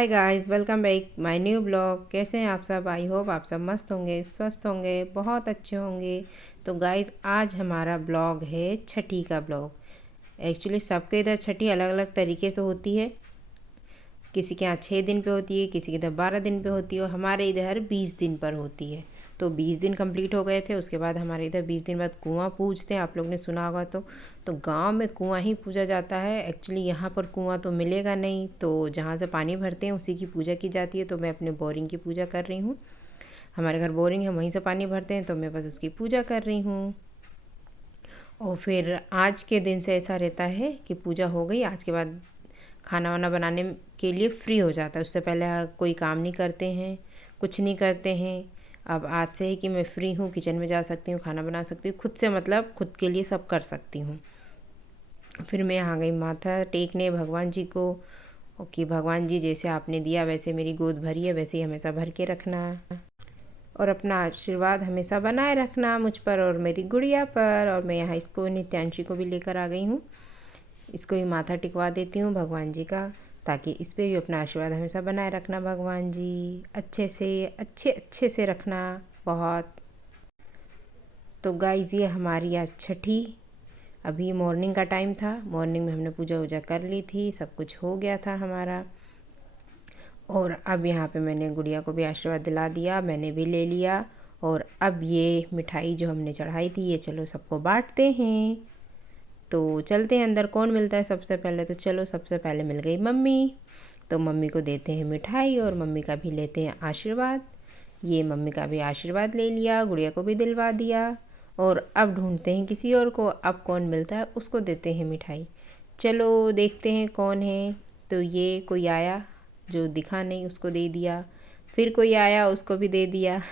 Hi guys, welcome back my new blog. कैसे हैं आप सब? आई होप आप सब मस्त होंगे, स्वस्थ होंगे, बहुत अच्छे होंगे। तो गाइस, आज हमारा ब्लॉग है छठी का ब्लॉग। एक्चुअली सबके इधर छठी अलग अलग तरीके से होती है। किसी के यहाँ 6 दिन पे होती है, किसी के इधर 12 दिन पे होती है और हमारे इधर 20 दिन पर होती है। तो 20 दिन कंप्लीट हो गए थे। उसके बाद हमारे इधर 20 दिन बाद कुआं पूजते हैं। आप लोग ने सुना होगा तो गांव में कुआं ही पूजा जाता है। एक्चुअली यहाँ पर कुआं तो मिलेगा नहीं, तो जहाँ से पानी भरते हैं उसी की पूजा की जाती है। तो मैं अपने बोरिंग की पूजा कर रही हूँ। हमारे घर बोरिंग है, वहीं से पानी भरते हैं, तो मैं बस उसकी पूजा कर रही हूँ। और फिर आज के दिन से ऐसा रहता है कि पूजा हो गई, आज के बाद खाना वाना बनाने के लिए फ्री हो जाता है। उससे पहले कोई काम नहीं करते हैं, कुछ नहीं करते हैं। अब आज से ही कि मैं फ्री हूँ, किचन में जा सकती हूँ, खाना बना सकती हूँ, खुद से मतलब खुद के लिए सब कर सकती हूँ। फिर मैं यहाँ गई माथा टेकने भगवान जी को, कि भगवान जी जैसे आपने दिया वैसे मेरी गोद भरी है, वैसे ही हमेशा भर के रखना और अपना आशीर्वाद हमेशा बनाए रखना मुझ पर और मेरी गुड़िया पर। और मैं यहाँ इसको नित्यांशी को भी लेकर आ गई हूँ। इसको भी माथा टिकवा देती हूँ भगवान जी का, ताकि इस पर भी अपना आशीर्वाद हमेशा बनाए रखना। भगवान जी अच्छे से रखना बहुत। तो गाइस, ये हमारी आज छठी, अभी मॉर्निंग का टाइम था। मॉर्निंग में हमने पूजा वूजा कर ली थी, सब कुछ हो गया था हमारा। और अब यहाँ पे मैंने गुड़िया को भी आशीर्वाद दिला दिया, मैंने भी ले लिया। और अब ये मिठाई जो हमने चढ़ाई थी, ये चलो सबको बांटते हैं। तो चलते हैं अंदर, कौन मिलता है सबसे पहले। तो चलो, सबसे पहले मिल गई मम्मी। तो मम्मी को देते हैं मिठाई और मम्मी का भी लेते हैं आशीर्वाद। ये मम्मी का भी आशीर्वाद ले लिया, गुड़िया को भी दिलवा दिया। और अब ढूंढते हैं किसी और को, अब कौन मिलता है उसको देते हैं मिठाई। चलो देखते हैं कौन है। तो ये कोई आया जो दिखा नहीं, उसको दे दिया। फिर कोई आया, उसको भी दे दिया।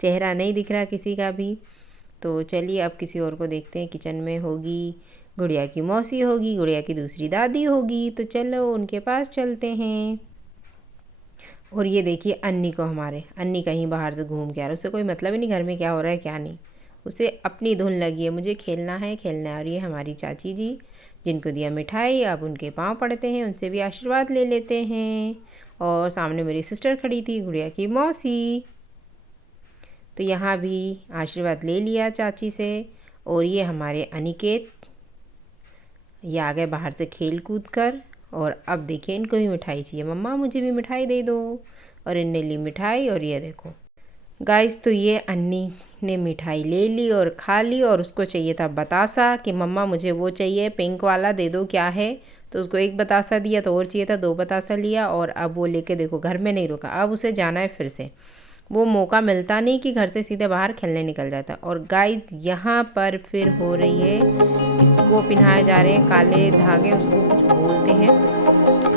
चेहरा नहीं दिख रहा किसी का भी। तो चलिए अब किसी और को देखते हैं। किचन में होगी गुड़िया की मौसी, होगी गुड़िया की दूसरी दादी होगी। तो चलो उनके पास चलते हैं। और ये देखिए अन्नी को, हमारे अन्नी कहीं बाहर से घूम के आ रहा है। उसे कोई मतलब ही नहीं घर में क्या हो रहा है क्या नहीं, उसे अपनी धुन लगी है, मुझे खेलना है खेलना है। और ये हमारी चाची जी, जिनको दिया मिठाई, अब उनके पाँव पड़ते हैं, उनसे भी आशीर्वाद ले लेते हैं। और सामने मेरी सिस्टर खड़ी थी, गुड़िया की मौसी। तो यहाँ भी आशीर्वाद ले लिया चाची से। और ये हमारे अनिकेत, ये आ गए बाहर से खेल कूद कर। और अब देखिए इनको भी मिठाई चाहिए, मम्मा मुझे भी मिठाई दे दो। और इनने ली मिठाई। और ये देखो गाइस, तो ये अन्नी ने मिठाई ले ली और खा ली। और उसको चाहिए था बतासा, कि मम्मा मुझे वो चाहिए पिंक वाला, दे दो क्या है। तो उसको एक बतासा दिया, तो और चाहिए था 2 बतासा लिया। और अब वो लेके देखो घर में नहीं रुका, अब उसे जाना है फिर से। वो मौका मिलता नहीं कि घर से सीधे बाहर खेलने निकल जाता। और गाइस, यहाँ पर फिर हो रही है, इसको पिन्हाए जा रहे हैं काले धागे, उसको कुछ बोलते हैं,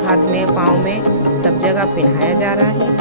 हाथ में पाँव में सब जगह पिन्हाया जा रहा है।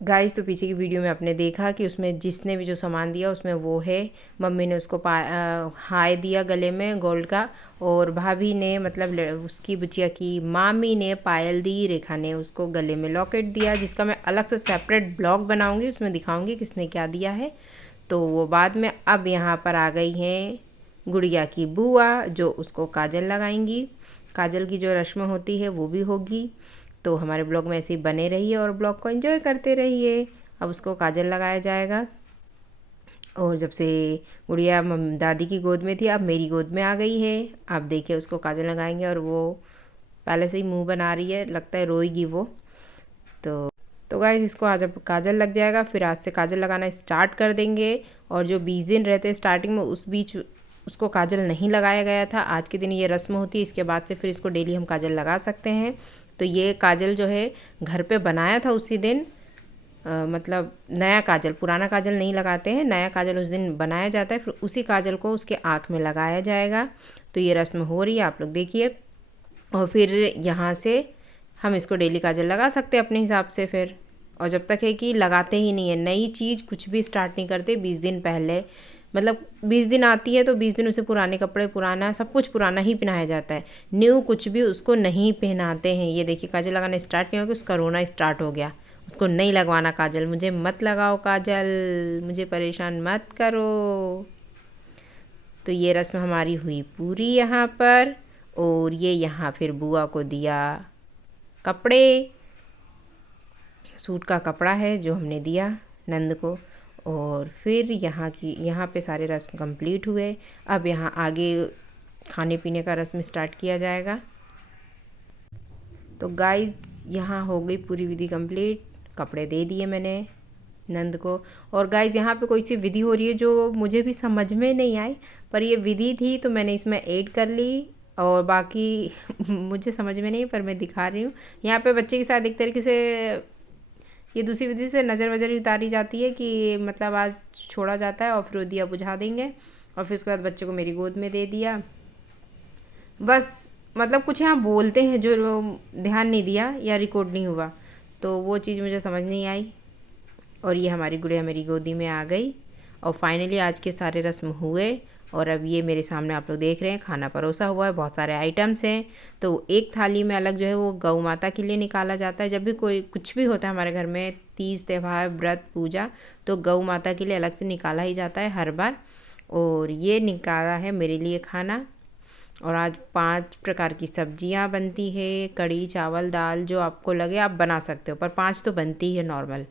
गाइस तो पीछे की वीडियो में आपने देखा कि उसमें जिसने भी जो सामान दिया उसमें वो है, मम्मी ने उसको हाय दिया गले में गोल्ड का, और भाभी ने मतलब उसकी बुचिया की मामी ने पायल दी, रेखा ने उसको गले में लॉकेट दिया, जिसका मैं अलग से सेपरेट ब्लॉग बनाऊंगी, उसमें दिखाऊंगी किसने क्या दिया है। तो वो बाद में। अब यहाँ पर आ गई हैं गुड़िया की बुआ, जो उसको काजल लगाएंगी। काजल की जो रस्म होती है वो भी होगी। तो हमारे ब्लॉग में ऐसे ही बने रहिए और ब्लॉग को एंजॉय करते रहिए। अब उसको काजल लगाया जाएगा, और जब से गुड़िया दादी की गोद में थी अब मेरी गोद में आ गई है। अब देखिए उसको काजल लगाएंगे, और वो पहले से ही मुंह बना रही है, लगता है रोएगी वो। तो गाइस इसको आज अब काजल लग जाएगा, फिर आज से काजल लगाना स्टार्ट कर देंगे। और जो 20 दिन रहते हैं स्टार्टिंग में, उस बीच उसको काजल नहीं लगाया गया था। आज के दिन ये रस्म होती है, इसके बाद से फिर इसको डेली हम काजल लगा सकते हैं। तो ये काजल जो है घर पे बनाया था उसी दिन, मतलब नया काजल, पुराना काजल नहीं लगाते हैं, नया काजल उस दिन बनाया जाता है, फिर उसी काजल को उसके आँख में लगाया जाएगा। तो ये रस्म हो रही है, आप लोग देखिए। और फिर यहाँ से हम इसको डेली काजल लगा सकते हैं अपने हिसाब से फिर। और जब तक है कि लगाते ही नहीं है, नई चीज़ कुछ भी स्टार्ट नहीं करते 20 दिन पहले, मतलब 20 दिन आती है तो 20 दिन उसे पुराने कपड़े, पुराना सब कुछ पुराना ही पहनाया जाता है, न्यू कुछ भी उसको नहीं पहनाते हैं। ये देखिए काजल लगाना स्टार्ट नहीं हो गया, उसका रोना स्टार्ट हो गया, उसको नहीं लगवाना काजल, मुझे मत लगाओ काजल, मुझे परेशान मत करो। तो ये रस्म हमारी हुई पूरी यहाँ पर। और ये यहाँ फिर बुआ को दिया कपड़े, सूट का कपड़ा है जो हमने दिया नंद को। और फिर यहाँ पे सारे रस्म कंप्लीट हुए। अब यहाँ आगे खाने पीने का रस्म स्टार्ट किया जाएगा। तो गाइस यहाँ हो गई पूरी विधि कंप्लीट, कपड़े दे दिए मैंने नंद को। और गाइस यहाँ पे कोई सी विधि हो रही है जो मुझे भी समझ में नहीं आई, पर ये विधि थी तो मैंने इसमें ऐड कर ली, और बाकी मुझे समझ में नहीं, पर मैं दिखा रही हूँ। यहाँ पे बच्चे के साथ एक तरीके से ये दूसरी विधि से नज़र वज़र उतारी जाती है कि मतलब आज छोड़ा जाता है, और फिर वो दिया बुझा देंगे, और फिर उसके बाद बच्चे को मेरी गोद में दे दिया। बस मतलब कुछ यहाँ बोलते हैं जो ध्यान नहीं दिया या रिकॉर्ड नहीं हुआ, तो वो चीज़ मुझे समझ नहीं आई। और ये हमारी गुड़िया मेरी गोदी में आ गई, और फाइनली आज के सारे रस्म हुए। और अब ये मेरे सामने आप लोग देख रहे हैं खाना परोसा हुआ है, बहुत सारे आइटम्स हैं। तो एक थाली में अलग जो है वो गौ माता के लिए निकाला जाता है। जब भी कोई कुछ भी होता है हमारे घर में, तीज त्यौहार व्रत पूजा, तो गौ माता के लिए अलग से निकाला ही जाता है हर बार। और ये निकाला है मेरे लिए खाना। और आज 5 प्रकार की सब्जियां बनती है, कढ़ी चावल दाल, जो आपको लगे आप बना सकते हो, पर 5 तो बनती है नॉर्मल।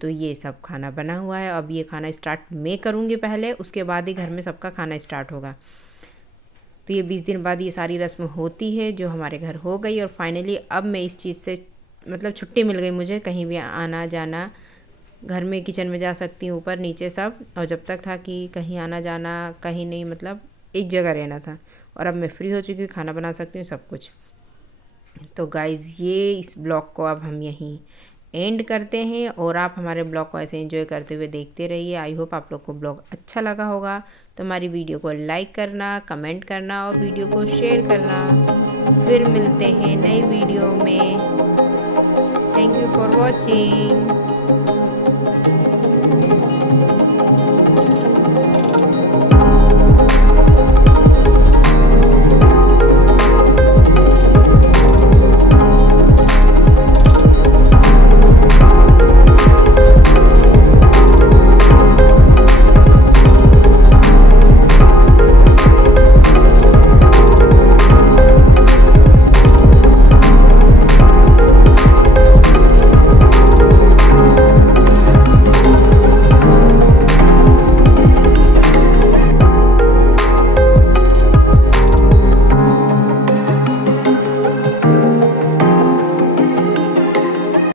तो ये सब खाना बना हुआ है। अब ये खाना स्टार्ट मैं करूँगी पहले, उसके बाद ही घर में सबका खाना स्टार्ट होगा। तो ये 20 दिन बाद ये सारी रस्म होती है जो हमारे घर हो गई। और फाइनली अब मैं इस चीज़ से मतलब छुट्टी मिल गई मुझे, कहीं भी आना जाना, घर में किचन में जा सकती हूँ, ऊपर नीचे सब। और जब तक था कि कहीं आना जाना कहीं नहीं, मतलब एक जगह रहना था। और अब मैं फ्री हो चुकी हूँ, खाना बना सकती हूँ सब कुछ। तो गाइज़ ये इस ब्लॉग को अब हम यहीं एंड करते हैं, और आप हमारे ब्लॉग को ऐसे एंजॉय करते हुए देखते रहिए। आई होप आप लोग को ब्लॉग अच्छा लगा होगा। तो हमारी वीडियो को लाइक करना, कमेंट करना, और वीडियो को शेयर करना। फिर मिलते हैं नई वीडियो में। Thank you for watching.